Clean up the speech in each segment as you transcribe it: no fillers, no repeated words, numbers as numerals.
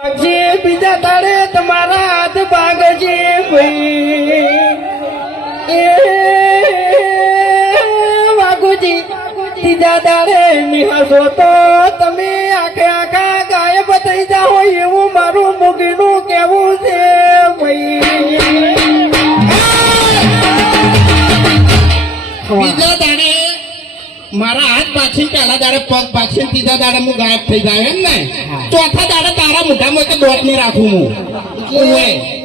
જે બીજા તારે તમારા હાથ ભાગજે ભાઈ એ વાઘુજી ત્રીજા તારે નિહાસો તો તમે આખા ગાયબ થઈ જાઓ એવું મારું મુગીનું કેવું છે ભાઈ. બીજા દાડે મારા હાથ પાછી પેલા દાડે પગ પાછી ત્રીજા દાડે હું ગાયબ થઈ જાય એમ ને ચોથા દાડે તારા મોઢામાં તો દોત નહીં રાખું હું.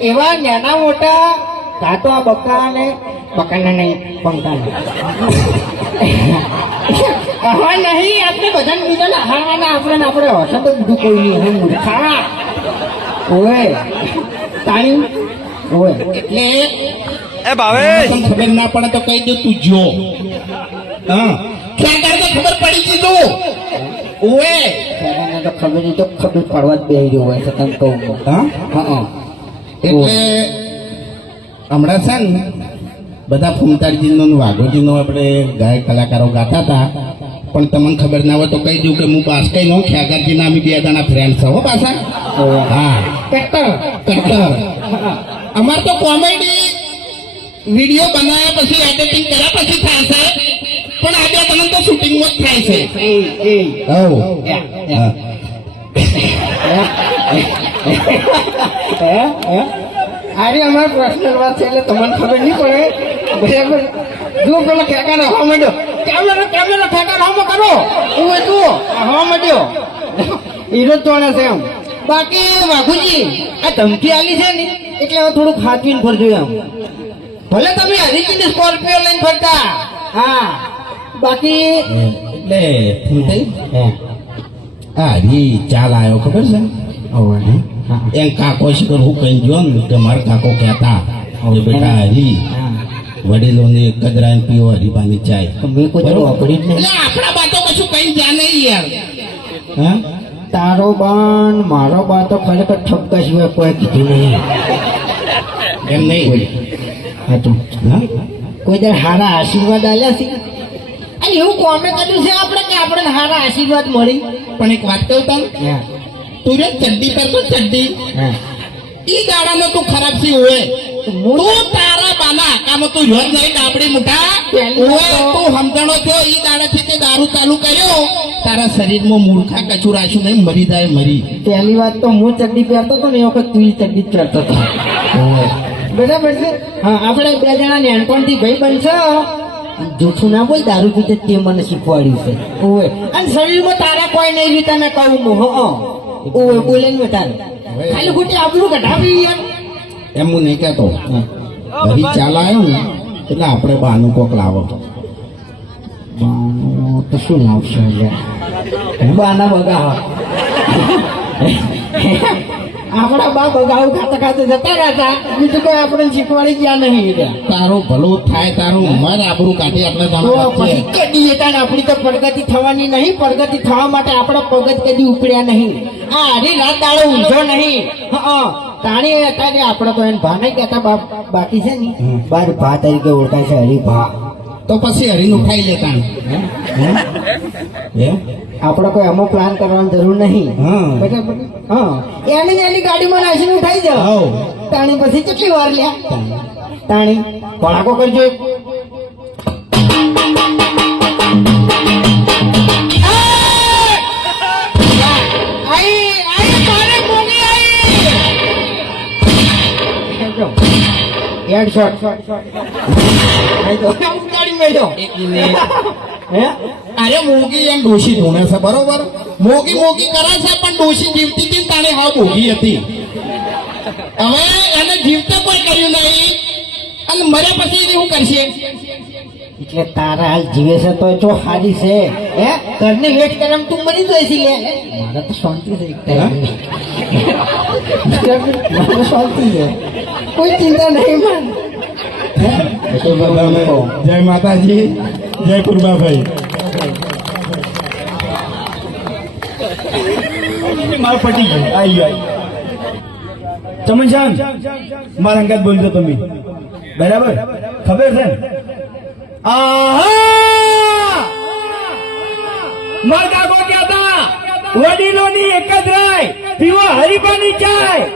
એવા નાના મોટા કાતો આ બકાના નહીં પંકાના હવે નહીં આપણે બધાને બીજાને હારવાના આપણે હશે તો બીજું કોઈ નહીં હું મૂર્ખા ઓય તાણી ઓય એટલે એ ભાવે ખબર ના પડે તો કહી દે તું જો હા ક્યાં તો ખબર પડી ગઈ તું ઓએ તો ખબર નહીં તો ખબર પડવા જ બેહી રહ્યો હોય તને કહું હા હા એટલે હમણાં છે ને બધા ફૂમતાજીનો વાઘોજીનો આપણે ગાયક કલાકારો ગાતા હતા પણ તમને ખબર ના હોય તો કહી દઉં કે હું બાસ્કઈ નો ખ્યાગારજીના અમે બે જણા ફ્રેન્ડ છો હો પાછા હા કટ્ટર અમાર તો કોમેડી વિડીયો બનાવ્યા પછી એડિટિંગ કર્યા પછી થાય છે પણ આ બે તમને તો શૂટિંગમાં જ થાય છે અરે અમારે પર્સનલ વાત છે એટલે તમને ખબર નહીં પડે બરાબર. જો પેલો ખેકા હવા માંડ્યો કેમેરા ખેકા હવામાં કરો હું તું હવા માંડ્યો હીરો તોડે છે એમ. બાકી વાઘુજી આ ધમકી આલી છે ને એટલે હવે થોડુંક હાથવીને ફરજો એમ. ભલે તમે હરીજીની સ્કોર્પિયો લઈને ફરતા હા બાકી એટલે ફૂમતાઈ હા રી ચાલ આવ્યો ખબર છે એમ કાકો શીખર હું કઈ જો ને કે મારા કાકો કહેતા કે બેટા હરી વડીલોને કદરાને પીવો હરીબાની ચાય મેં કોઈ વાપરી જ નહીં. એટલે આપણા બાતો કશું કઈ જ્યાં નહીં યાર હા તારો બાન મારો બા તો ખરેખર ઠપકા સિવાય કોઈ કીધું નહીં. એમ નહીં હતું હા કોઈ દર હારા આશીર્વાદ આલ્યા છે અને એવું કોમે કર્યું છે આપણે કે આપણે હારા આશીર્વાદ મળી. પણ એક વાત કહું તને તું રે ચડ્ડી પર તો ચડ્ડી ઈ દાડામાં તું ખરાબ સી હોય તું તારા બાના આકામાં તું જોર નહીં ડાબડી મુઠા ઓય તું સમજણો થયો ઈ દાડાથી તે દારૂ ચાલુ કર્યો તારા શરીરમાં મૂર્ખા કચુરાશું નહીં મરી જાય મરી. પહેલી વાત તો હું ચડ્ડી પહેરતો હતો ને એ વખત તું ચડ્ડી પહેરતો હતો બરાબર છે. હા આપણે બે જણા નાનપણથી ભાઈ બનશો જૂઠું ના બોલ દારૂ પીતે તે મને શીખવાડ્યું છે ઓય અને શરીરમાં તારા કોઈ નહીં રીતા મેં કહું ઓય બોલે ને તારે ખાલી ખોટી આપણું કઢાવી યાર એમ હું નહીં કહેતો હરી ચાલ આવ્યો ને એટલે આપણે બાનું કોક લાવો તો શું લાવશે બાના બગાવ આપણા બા બગાવ ખાતા જતા રહેતા બીજું કોઈ આપણે શીખવાડી ગયા નહીં. તારું ભલું થાય તારું મર આબરૂ કાઢી આપણે પછી કદી તાણ આપણી તો પ્રગતિ થવાની નહીં. પ્રગતિ થવા માટે આપણા પગ જ કદી ઉપડ્યા નહીં. આ હરી રાત દાડો ઊંઝો નહીં. તાણી અત્યારે આપણે તો એને ભા નહીં કહેતા બાકી છે ને બાર ભા તરીકે ઓળખાય છે હરિભા. તો પછી હરીનું ખાઈ લેતા આપણે કોઈ અમુક પ્લાન કરવાની જરૂર નહીં. બરાબર હા એની ગાડીમાં નાસીને ઉઠાઈ જાવ તાણી પછી કેટલી વાર લ્યા તાણી પડાકો કરજો. અરે મોગી એમ ડોશી ધોણે છે બરોબર મોગી કરે છે પણ ડોશી જીવતી હતી તાણે હા મોગી હતી. હવે એને જીવતે પણ કર્યું નહીં અને મર્યા પછી શું કરશે. એટલે તારા હાલ જીવે છે તો જો હારી છે હે ઘરની વેટ કરે તું મરી જાય છે. મારે તો શાંતિ છે મારે શાંતિ છે કોઈ ચિંતા નહીં મને. જય માતાજી જય કુરબાભાઈ. માર પટી ગયું આવી ચમનશાન મારા અંગાત બોલજો તમે બરાબર ખબર છે આહા માર કાકો ક્યાં હતા વડીલોની એક જ રાય પીવો હરીફાની ચાય.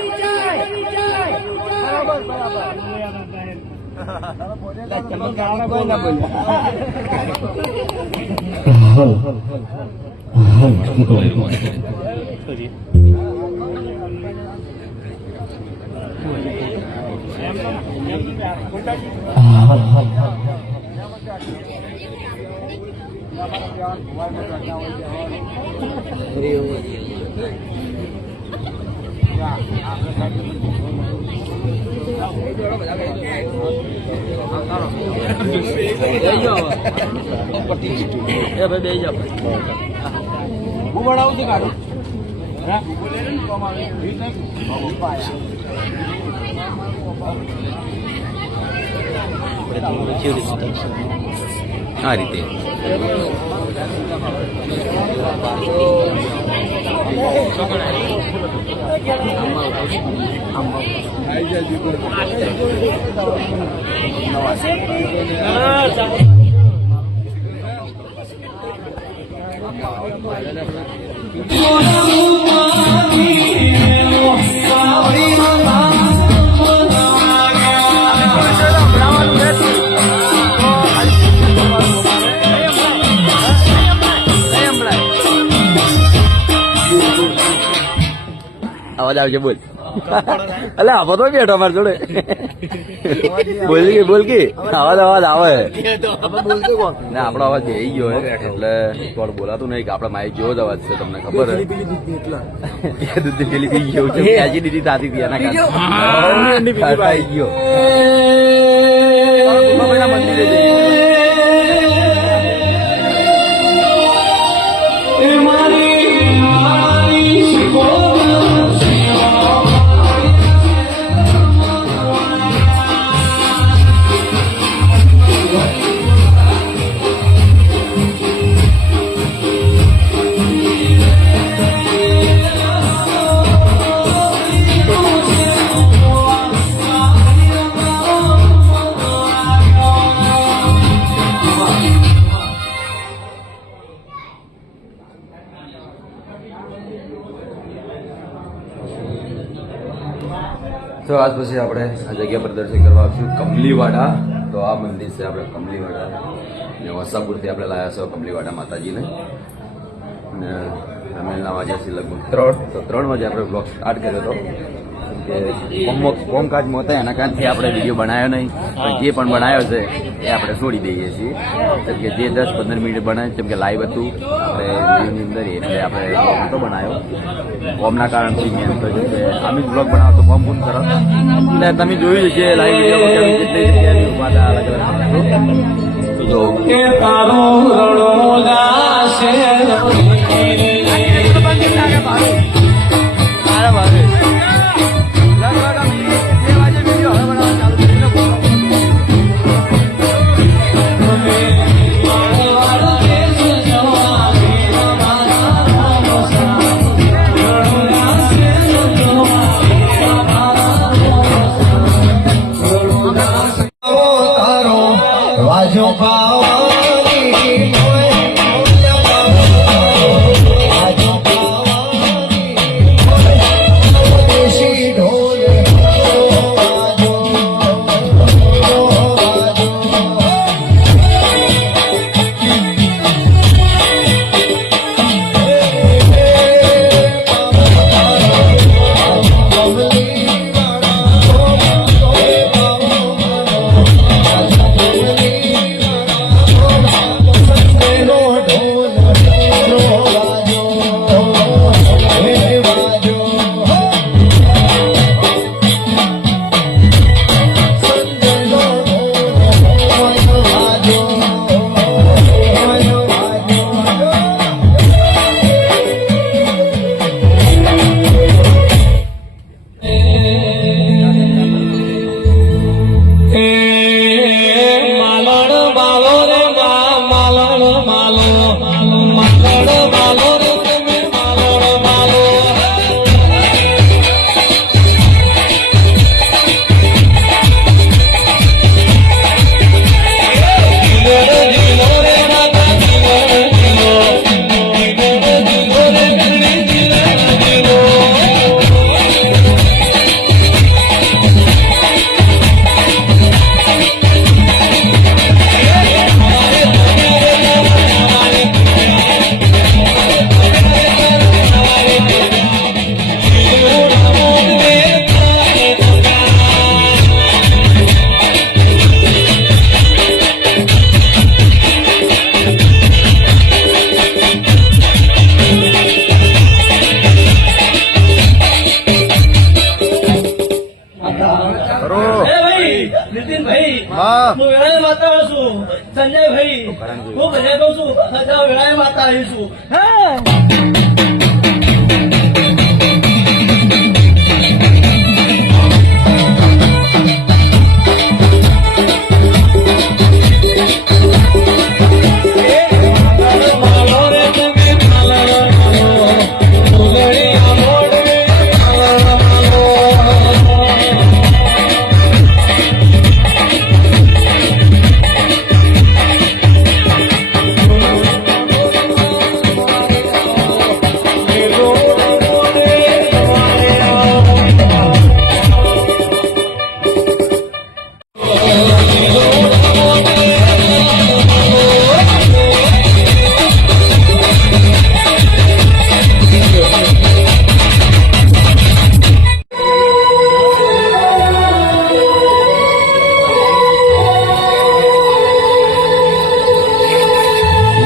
આ રીતે અવાજ આવશે બોલ અલે આપો તો બેઠો અમારી જોડે બોલ કે અવાજ આવે ના આપણો અવાજ થઈ ગયો એટલે કોણ બોલાતું નહીં કે આપડા માઇક જેવો જ અવાજ છે તમને ખબર હે દૂધ પેલી પી ગયો છે એસિડિટી થતી હતી એના કારણે ગયો મંદિરે જઈએ તો આજ પછી આપણે આ જગ્યા પર દર્શન કરવા આવશું કમલીવાડા. તો આ મંદિર છે આપણે કમલીવાડા ને વસાપુરથી આપણે લાવ્યા છો કમલીવાડા માતાજીને અને અમે વાગ્યા છીએ લગભગ 3 વાગે આપણે બ્લોગ સ્ટાર્ટ કર્યો હતો કે કોમકાજમાં હતા એના કારણથી આપણે વિડીયો બનાવ્યો નહીં પણ જે પણ બનાવ્યો છે એ આપણે છોડી દઈએ છીએ કેમ કે જે 10-15 મિનિટ બનાવ્યું કેમ કે લાઈવ હતું આપણે વિડીયોની અંદર એટલે આપણે નહોતો બનાવ્યો કોમના કારણથી મેં તો છે કે અમે જ બ્લોગ બનાવો તો કોમ પૂરું કરો એટલે તમે જોયું છે લાઈવ વિડીયો જેટલી જગ્યાએ અલગ અલગ તો હા. હું વેળાએ માતા છું સંજયભાઈ. હું ભલે કહું છું હજાર વેળાએ માતા આવી છું. હા.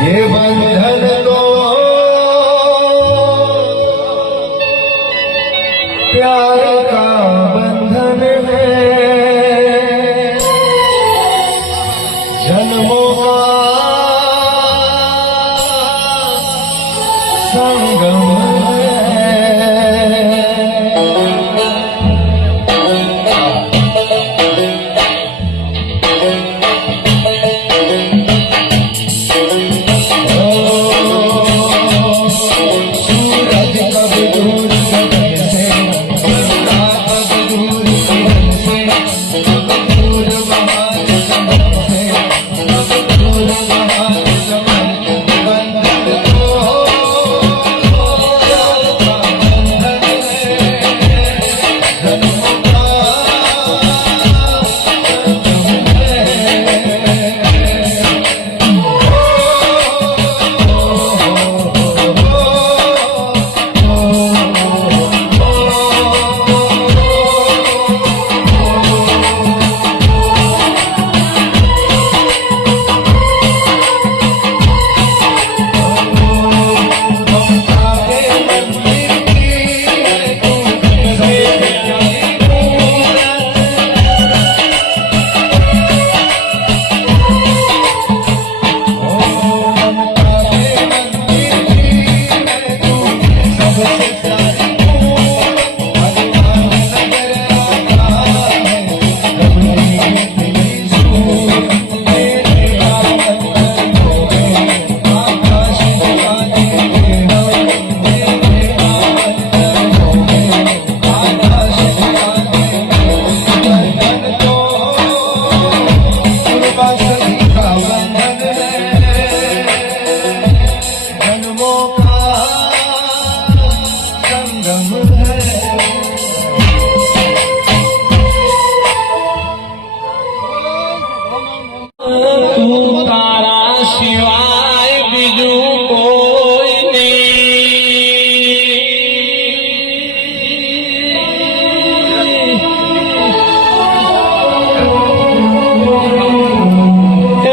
ये बंधन तो प्यार का बंधन है, जन्मों का संगम सूरज कब दूर गगन से, रात कब दूर किरण से, दूर महान समन से, दूर महान समन, बंधन तो प्यार का बंधन है, जन्मों का संगम તું તારા સિવાય બીજું કોઈ નહીં.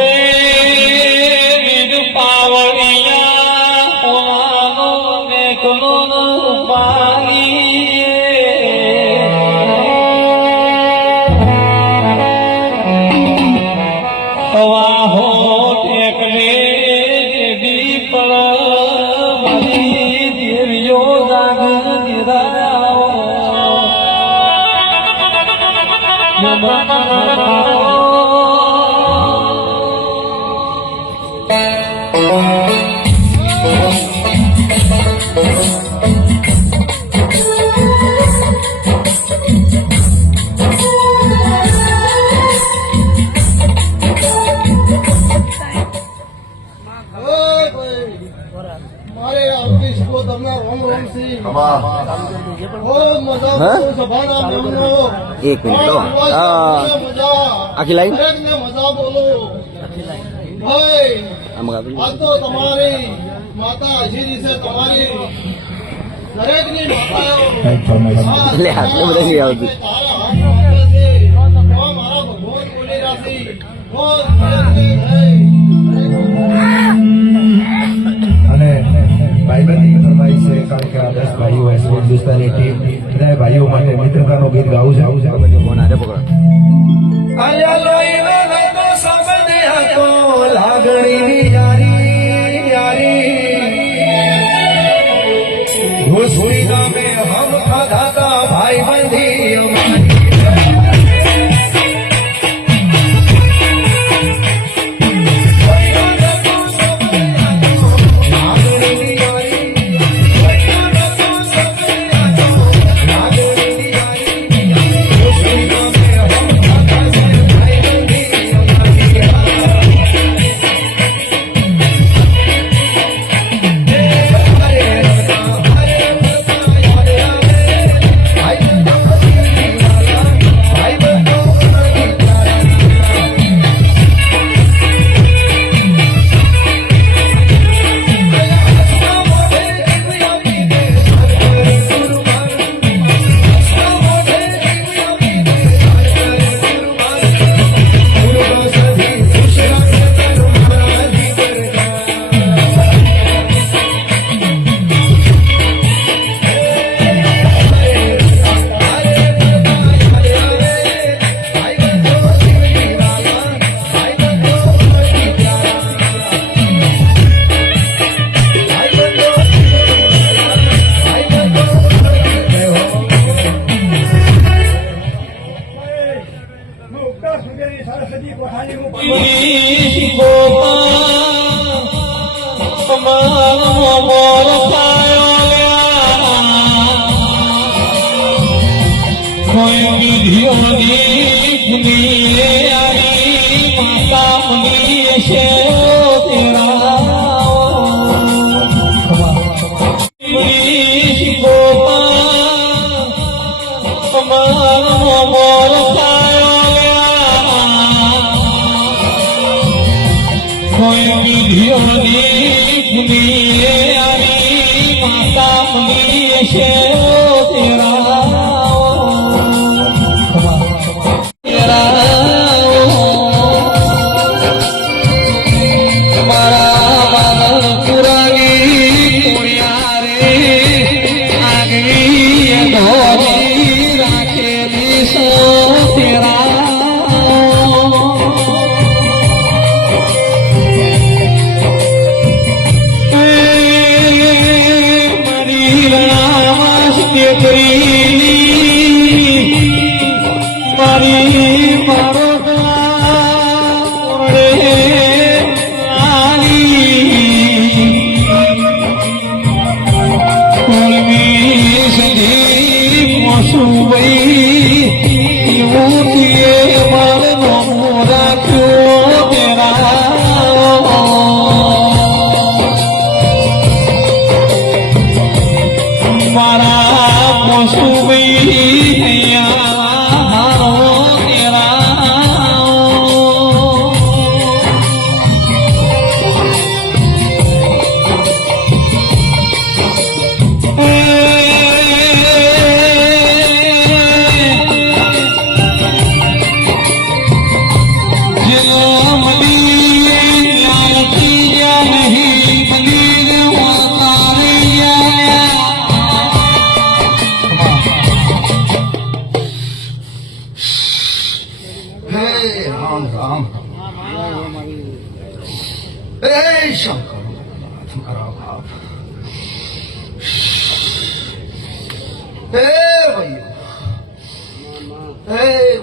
એ વિધ પાવડિયા હોવાનો મેઘનો વાહો ટેકરે દેવી પર મારી દેવીઓ જાગ નિરાયો. મારે આર્ટિસ્ટ કો તમને રોમ રોમ સી બહુ મજા આવે સભાના મેમનો એક મિનિટ હો. આખી લાઈન? દરેકને મજા બોલો ભાઈ. આ તો તમારી માતા હજીરી છે, તમારી દરેકની માતાઓ. એટલે આટલું બધું નહીં આવતું. તારા હાથમાં આપે છે. મારા ભગવાન બોલી રાખી બહુ દરેકને ભાઈ. અને ભાઈબંધની ફરમાઈશ છે, કારણ કે આ 10 ભાઈઓ એસઓ હિન્દુસ્તાની ટીમ બધા ભાઈઓ માટે મિત્રતાનું ગીત ગાવું છે. ફોન આજે પકડો. આયા લોહીના આ તો લાગણીની યારી યારી ઘોસડી ગામે હમ ખાધા તા ભાઈ બંધી અમારી સરસ્વતી કોઠાની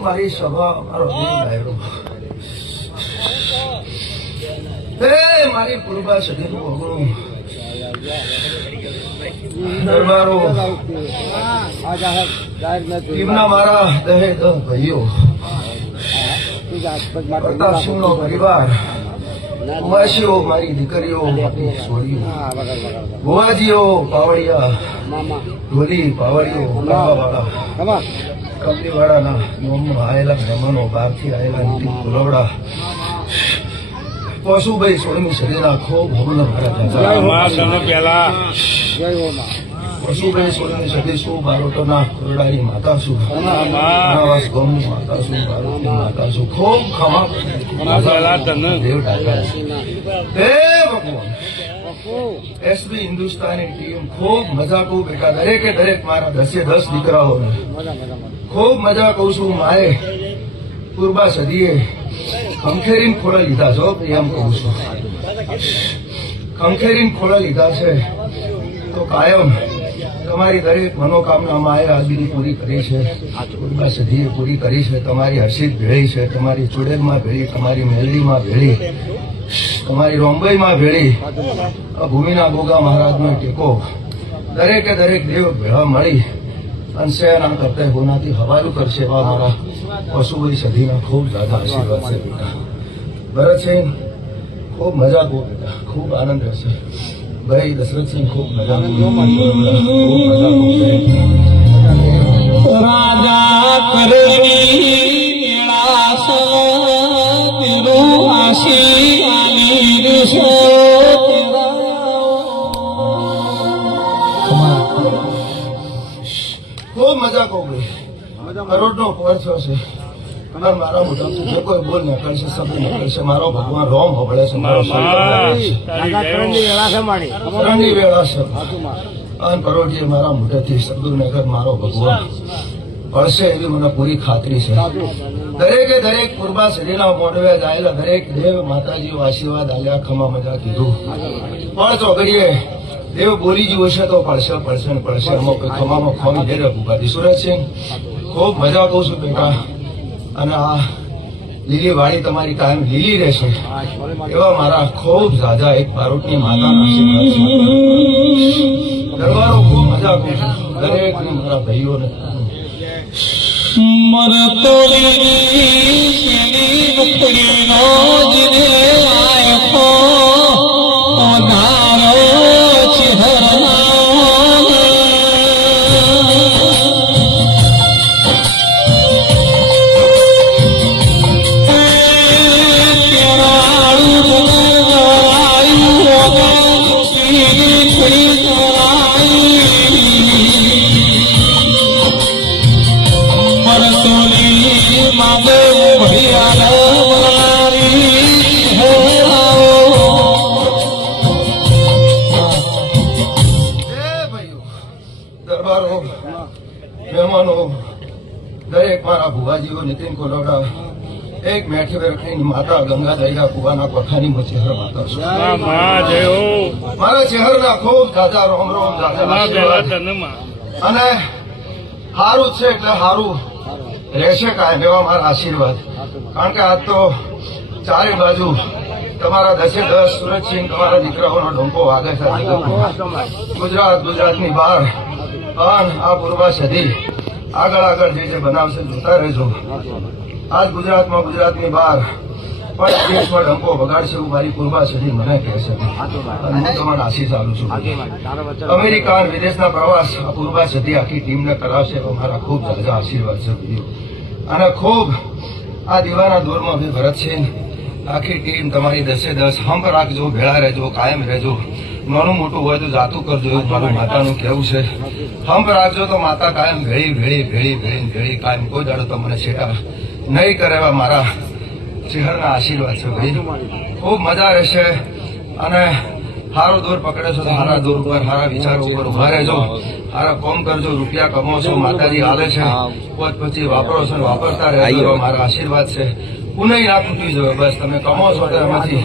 મારી સભા મારો ડાયરો મારી પૂર્વા સદીનું અગણું દરબારો ટીમના મારા દહે દહ ભાઈઓ પ્રતાપસિંહનો પરિવાર ઉમાસીઓ મારી દીકરીઓ છોડીઓ ભુવાજીઓ પાવડિયા ઢોલી પાવડીઓ વાળા કંપનીવાળાના નોમમાં આવેલા મહેમાનો બહારથી આવેલા નીતિ ફુલવડા પશુભાઈ સોળમી સદીના ખૂબ હમલો મારા પશુભાઈ સોળમી સદી શું બારોટોના કોરડાની માતા શું નવાસ ગોમની માતા શું બારોટની માતા શું ખૂબ ખમા દેવ ડાકા હે ભગવાન એસબી હિન્દુસ્તાની ટીમ ખૂબ મજા કહું બેટા દરેકે દરેક મારા 10 દીકરાઓને ખૂબ મજા કહું છું માએ પૂર્વા સદીએ ખંખેરીને ખોળા લીધા છો એમ કહું છું. ખંખેરીને ખોળા લીધા છે તો કાયમ તમારી દરેક મનોકામના માએ આજની પૂરી કરી છે. પૂર્વા સદીએ પૂરી કરી છે. તમારી હર્ષિત ભેળી છે, તમારી ચુડેલમાં ભેળી, તમારી મેલડીમાં ભેળી, તમારી રોંબઈમાં ભેળી, આ ભૂમિના ગોગા મહારાજનો ટેકો દરેકે દરેક દેવ ભેળા મળી અંશેના કરતા ગુનાથી હવાલું કરશે એવા મારા પશુભાઈ સદીના ખૂબ દાદા આશીર્વાદ છે બેટા. ભરતસિંહ ખૂબ મજા કહો બેટા, ખૂબ આનંદ રહેશે. ભાઈ દશરથસિંહ ખૂબ મજા કહો, ખૂબ મજા કહો. રાજા કરેલી આશી ખૂબ મજા કહો ભાઈ. કરોડનો પહોંચો છે અને મારા મોઢાથી જે કોઈ બોલ નીકળશે, શબ્દ નીકળશે, મારો ભગવાન રોમ હોબળે છે, મારો કરણની વેળા છે. અને કરોડજી મારા મોઢેથી શબ્દ નગર મારો ભગવાન પડશે એવી મને પૂરી ખાતરી છે. દરેકે દરેક પૂર્વા શરીરના મોઢવે જાયેલા દરેક દેવ માતાજીઓ આશીર્વાદ આલ્યા, ખમા મજા કીધું. પણ ચોગડીએ દેવ બોલી ગયું હશે તો પડશે પડશે ને પડશે. અમુક ખમામાં ખોમી દે ભૂપાથી. સુરજસિંહ ખૂબ મજા કહું છું બેટા. અને આ લીલી વાળી તમારી કાયમ લીલી રહેશે એવા મારા ખૂબ ઝાઝા એક બારોટની માતાના આશીર્વાદ છે. દરબારો ખૂબ મજા કહું છું દરેક મારા ભાઈઓને. દરબારો, મહેમાનો, દરેક મારા ભુવાજીઓ, નીતિન કોલોડા, એક મેઠી વેરખની માતા ગંગા દૈયા કુવાના પખાની ચહેર માતા છું. મારા ચહેરના ખૂબ દાદા રોમ રોમ દાદા અને હારું છે એટલે હારું રહેશે કાયમ એવા મારા આશીર્વાદ. કારણ કે આજ તો ચારે બાજુ તમારા 10 સુરજસિંહ તમારા દીકરાઓનો ડંકો વાગે છે. ગુજરાતની બહાર અને આ પૂર્વા સદી આગળ જે બનાવશે જોતા રહેજો. આજ ગુજરાતની બહાર પણ દેશમાં ડંકો વગાડશે એવું મારી પૂર્વા સદી મને કહે છે. અને હું તમારા આશીષ આપું છું. અમેરિકા અને વિદેશના પ્રવાસ આ પૂર્વા સદી આખી ટીમને કરાવશે એવા મારા ખૂબ ઝાઝા આશીર્વાદ છે. અને ખૂબ આ દીવાના દોરમાં ભાઈ ભરતસિંહ આખી ટીમ તમારી 10 હંપ રાખજો, ભેળા રહેજો, કાયમ રહેજો. નાનું મોટું હોય તો જાતું કરજો એવું મારું માતાનું કહેવું છે. હંપ રાખજો તો માતા કાયમ ભેળી કાયમ કોઈ દાડો તો મને છેડા નહીં કરે એવા મારા ચહેરના આશીર્વાદ છે ભાઈ. ખૂબ મજા રહેશે અને સારો દોર પકડે છો તો સારા દોર ઉપર સારા વિચારો ઉપર ઉભા રહેજો. સારા કોમ કરજો, રૂપિયા કમો છો, માતાજી હાલે છે, પછી વાપરો છો વાપરતા રહેજો એવા મારા આશીર્વાદ છે. પુનઃ ના તૂટી જાય બસ. તમે કમો છો તો એમાંથી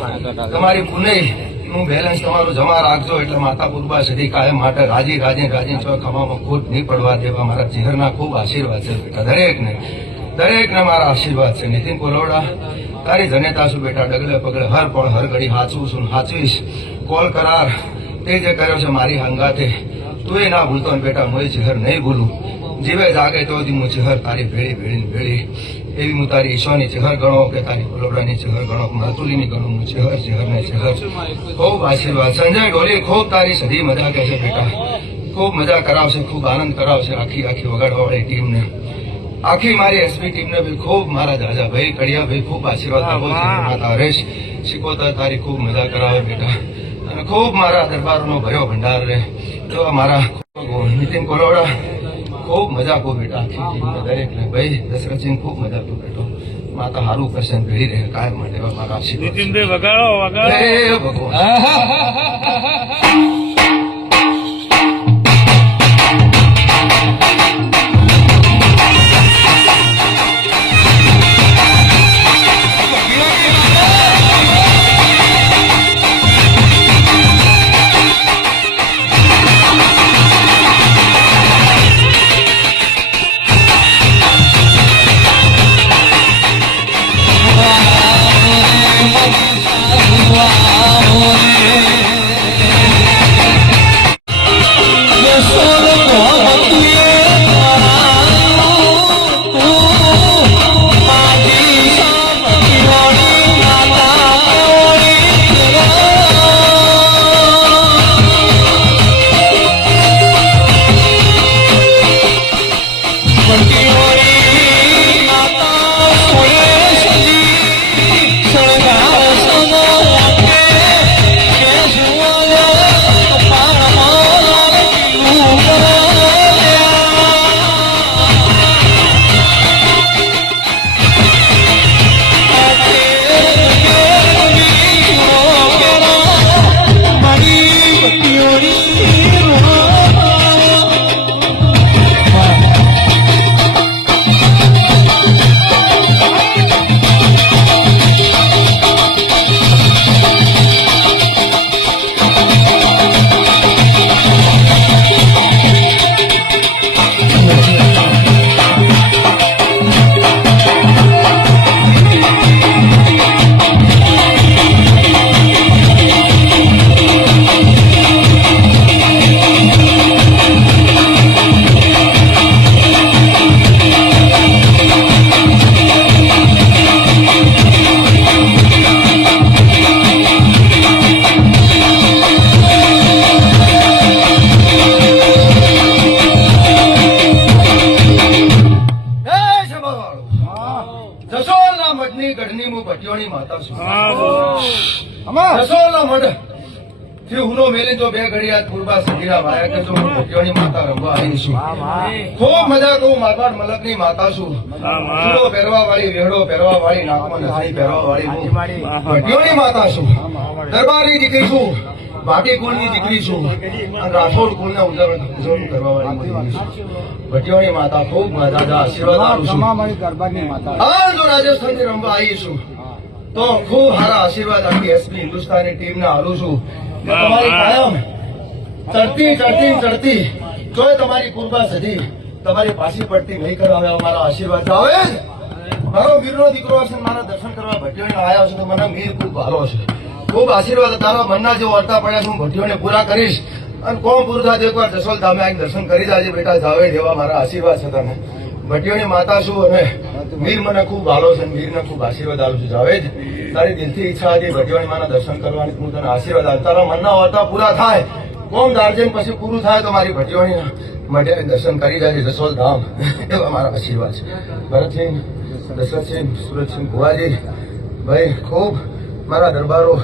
તમારી પુનઃ નું બેલેન્સ તમારું જમા રાખજો એટલે માતા પૂર્વા સદી કાયમ માટે રાજી છો. ખમામાં ખોટ નહીં પડવા દેવા મારા ચહેરના ખૂબ આશીર્વાદ છે બેટા. દરેકને મારા આશીર્વાદ છે. નીતિન કોલોડા તારી જનેતા છું બેટા. ડગલે પગલે હર પળ હર ઘડી હાચવું છું, હાચવીશ. કોલ કરાર તે જે કર્યો છે મારી હંગાતે તું એ ના ભૂલતો ને બેટા. હું ચહેર નહીં ભૂલું. જીવે જાગે તો હું ચહેર તારી ભેળી એવી હું તારી ઈશ્વરની ચહેર ગણો કે તારી કોલોડાની ચહેર ગણો, માતુલીની ગણો. હું ચહેરને ચહેર ખૂબ આશીર્વાદ. સંજય ડોલી ખૂબ તારી સદી મજા કહે છે બેટા. ખૂબ મજા કરાવશે, ખૂબ આનંદ કરાવશે આખી વગાડવાવાળી ટીમને. આખી મારી એસપી ટીમને બી ખૂબ મારા દાદા ભાઈ કડિયા ભાઈ ખૂબ આશીર્વાદ આપો છે. માતા હરેશ શીખોતર તારી ખૂબ મજા કરાવે બેટા. અને ખૂબ મારા દરબારનો ભર્યો ભંડાર રહે એવા મારા નીતિન કોલોડા ખૂબ મજા કહો બેટા. આખી ટીમને દરેકને ભાઈ દશરથસિંહ ખૂબ મજા કહો બેટો. માતા હારું કરશે ભેળી રહે કાયમ માટે એવા મારા આશીર્વાદ. ભગવાન જસોલના મઠની ગઢની હું ભટિયોની માતા છું. જસોલના મઠ થી હુનો મેલી જો બે ઘડિયાળ પૂર્વા સગીરા વાયા કે જો હું ભટિયોની માતા રમવા આવી છું. ખૂબ મજા કહું મારવાડ મલકની માતા છું. ચૂડો પહેરવા વાળી, વેહડો પહેરવા વાળી, નાકમાં નથાઈ પહેરવા વાળી હું ભટિયોની માતા છું. દરબારી દીકરી છું, ભાટી કુળની દીકરી છું અને રાઠોડ કુળના ઉજવણી કરવા વાળી દીકરી છું. ભટિયોની માતા ખૂબ મજા આશીર્વાદ આપું છું. હાલ જો રાજસ્થાનથી રમવા આવી છું તો ખૂબ સારા આશીર્વાદ આપી એસપી હિન્દુસ્તાની ટીમને હાલું છું કે તમારી કાયમ ચડતી જોઈ તમારી પૂર્વા સદી તમારી પાછી પડતી નહીં કરાવે અમારા આશીર્વાદ આવે. મારો વીરનો દીકરો હશે, મારા દર્શન કરવા ભટિયોને આવ્યા છે તો મને મીર ખૂબ ભાલો છે. ખૂબ આશીર્વાદ તારા મનના જે વર્તા પડ્યા છે હું ભટિયોને પૂરા કરીશ અને કોણ પૂરું થાય એકવાર જસોલ ધામે આવીને દર્શન કરી જાજે બેટા. જાવે દેવા મારા આશીર્વાદ છે તને. ભટિયોની માતા છું અને મીર મને ખૂબ ભાલો છે, મીરને ખૂબ આશીર્વાદ આપું છું. જાવેદ તારી દિલથી ઈચ્છા હતી ભટિયોની માના દર્શન કરવાની, હું તને આશીર્વાદ આપું. તારા મનના વર્તા પૂરા થાય, કોમ દાર્જન પછી પૂરું થાય તો મારી ભટિયોની માટે દર્શન કરી જાય જસોલ ધામ એવા મારા આશીર્વાદ છે. ભરતસિંહ, દશરથસિંહ, સુરતસિંહ, ભુવાજી ભાઈ ખૂબ મારા દરબારો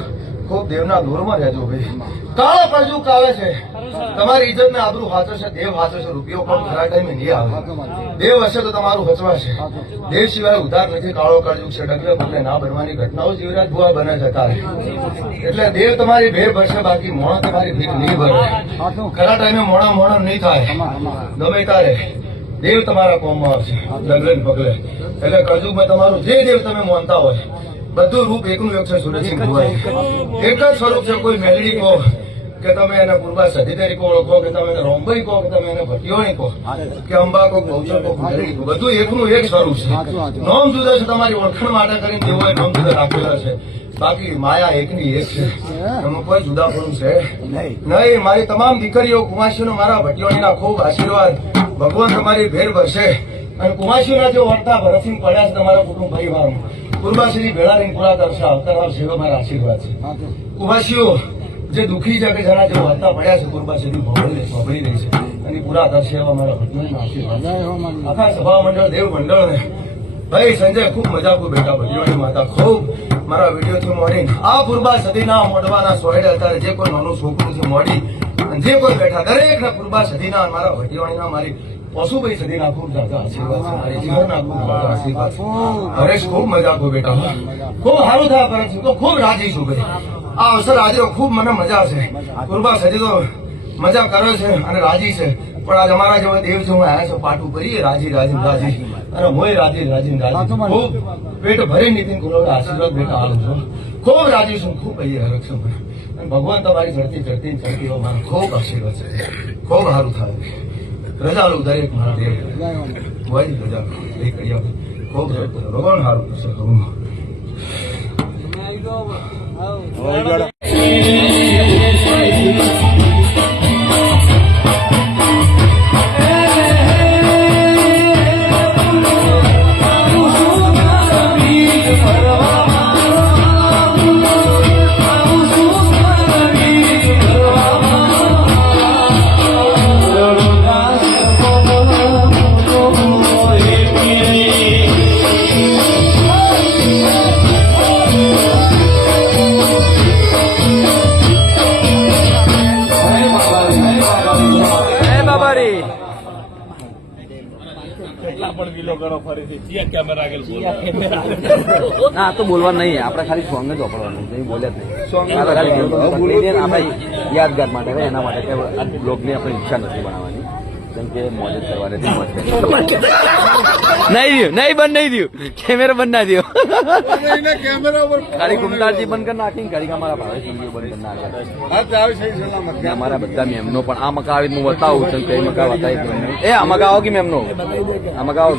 ખૂબ દેવના દૂરમાં રહેજો ભાઈ. કાળો પરજુ કાવે છે, તમારી ઇજ્જત ને આબરૂ હાથો છે, દેવ હાથો છે. રૂપિયો પણ ખરા ટાઈમે નહીં આવે. દેવ હશે તો તમારું હચવાશે. દેવ સિવાય ઉધાર નથી. કાળો કરજુક છે, ડગલે પગલે ના બનવાની ઘટનાઓ જીવરાજ ભુવા બને છે તારે. એટલે દેવ તમારી ભેર ભરશે, બાકી મોણા તમારી ભીખ નહીં ભરે. ખરા ટાઈમે મોણા નહીં થાય. ગમે તારે દેવ તમારા કોમમાં આવશે ડગલે ને પગલે. એટલે કરજુકમાં તમારું જે દેવ તમે માનતા હોય બધું રૂપ એકનું એક છે. સુરતસિંહ ભુવાઈ એક જ સ્વરૂપ છે. કોઈ મેલડી કહો કે તમે એને પૂર્વા સધી તરીકે ઓળખો, કે તમે એને રોમભાઈ કહો, કે તમે એને ભટિયોણી કહો, કે અંબા કહો, બહુચર કહો, મેલડી કહો, બધું એકનું એક સ્વરૂપ છે. નોમ જુદા છે. તમારી ઓળખાણ માટે કરીને તેઓએ નોમ જુદા રાખેલા છે. બાકી માયા એકની એક છે. એમાં કોઈ જુદાપણું છે નહીં. મારી તમામ દીકરીઓ કુમાસીઓનો મારા ભટિયોણીના ખૂબ આશીર્વાદ. ભગવાન તમારી ભેર ભરશે અને કુમાસીઓના જે વર્તા ભરતસિંહ પડ્યા છે તમારા કુટુંબ પરિવારમાં પૂર્વાશ્રી ભેળા રહીને પૂરા કરશે. આવતા સેવા મારા આશીર્વાદ છે. કુમાસીઓ જે દુઃખી છે કે જેના જે વાર્તા પડ્યા છે પૂર્વાશ્રી સાંભળી રહી છે અને પૂરા કરશે એવા મારા ભટિયોના આશીર્વાદ. આખા સભા મંડળ, દેવ મંડળ ને ભાઈ સંજય ખૂબ મજા ખૂબ બેઠા. ભટિયોની માતા ખૂબ મારા વિડીયોથી મોડી આ પૂર્વા સદીના મોડવાના સોયડે અત્યારે જે કોઈ નાનું છોકરું છે મોડી અને જે કોઈ બેઠા દરેકના પૂર્વા સદીના મારા ભટિયોણીના મારી પશુભાઈ સદીના ખૂબ જાજા આશીર્વાદ છે. મારી જીવનના ખૂબ જાજા આશીર્વાદ છે. હરેશ ખૂબ મજા ખૂબ બેટા. ખૂબ સારું થયા કરે છે તો ખૂબ રાજી છું ભાઈ. આ અવસર આજે ખૂબ મને મજા છે. પૂર્વા સદી તો મજા કરે છે અને રાજી છે. પણ આજ અમારા જેવા દેવ છે હું આવ્યા છું પાટું કરીએ રાજી અને મોય રાજી ખૂબ પેટ ભરી નીતિન ગુરુના આશીર્વાદ બેટા હાલું છું. ખૂબ રાજી છું, ખૂબ ભાઈ હરક છું અને ભગવાન તમારી ચડતી મારા ખૂબ આશીર્વાદ છે. ખૂબ સારું થાય. રજાલું દરેક મારા દેવ વહી રજા એ કરી આપે. ખૂબ ભગવાન સારું કરશે. ના આ તો બોલવાનું નહીં, આપણે ખાલી સોંગ જ વાપરવાનું, નહીં બોલ્યા જ નહીં. આપણે ખાલી આપણે યાદગાર માટે એના માટે કે આ બ્લોગની આપણે ઈચ્છા નથી બનાવવાની, કેમ કે મોજ જ કરવાની હતી, મોજ કરવાની. નહીં બંધ નહીં થયું, કેમેરા બંધ ના થયો. ખાલી કુમતારજી બંધ કરી નાખી, ખાલી અમારા ભાવે બંધ કરી નાખ્યા. અમારા બધા મેમનો પણ આ મકા આવી હું બતાવું છું, કઈ મકા બતાવી એ આ મકા આવો કે મેમનો આ મકા આવો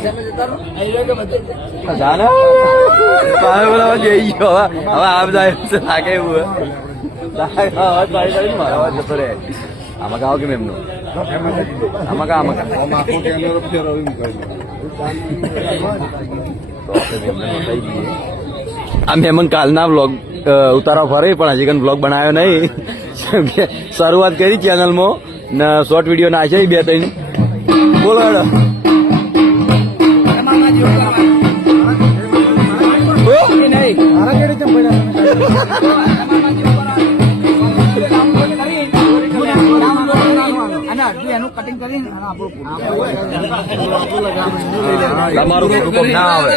જાને બોલાવા જઈ ગયો. હવે આ બધા લાગે એવું મારા અવાજ જતો રહે. આમાં આવો કે મેમનો આમાં આ મેમન કાલના વ્લોગ ઉતારવા ફરે પણ હજી કઈ વ્લોગ બનાવ્યો નહીં. શરૂઆત કરી ચેનલમાં ને શોર્ટ વિડીયો નાખે 2-3. બોલો એનું કટિંગ કરીને તમારું મોટું કોમ ના આવે.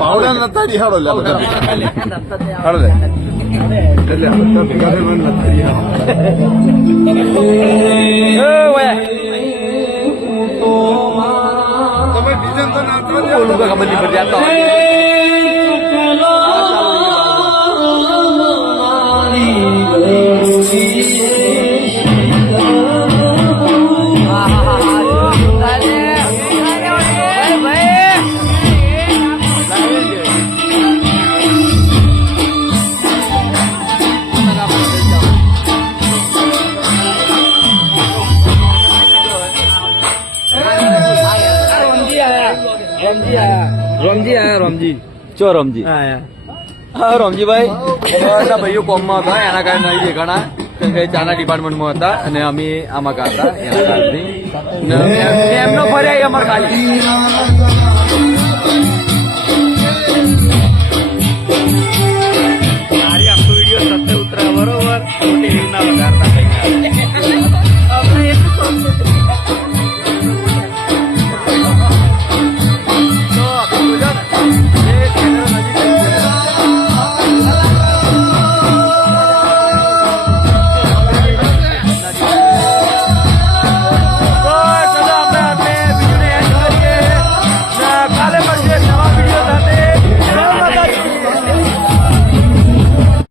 પાવડા નતા રિહાડો લે હાડો લે એટલે ભેગા થઈ નતા તમે ડિઝાઇન તો ના ખબર નહીં પડતી આ રમજી આયા રમજી ચો રમજી હા રમજીભાઈ બધા ભાઈઓ કોમમાં હતા એના કારણે નહીં દેખાણા, કેમ કે ચાના ડિપાર્ટમેન્ટમાં હતા અને અમે આમાં હતા એના કારણથી એમનો ફર્યા અમારે ખાલી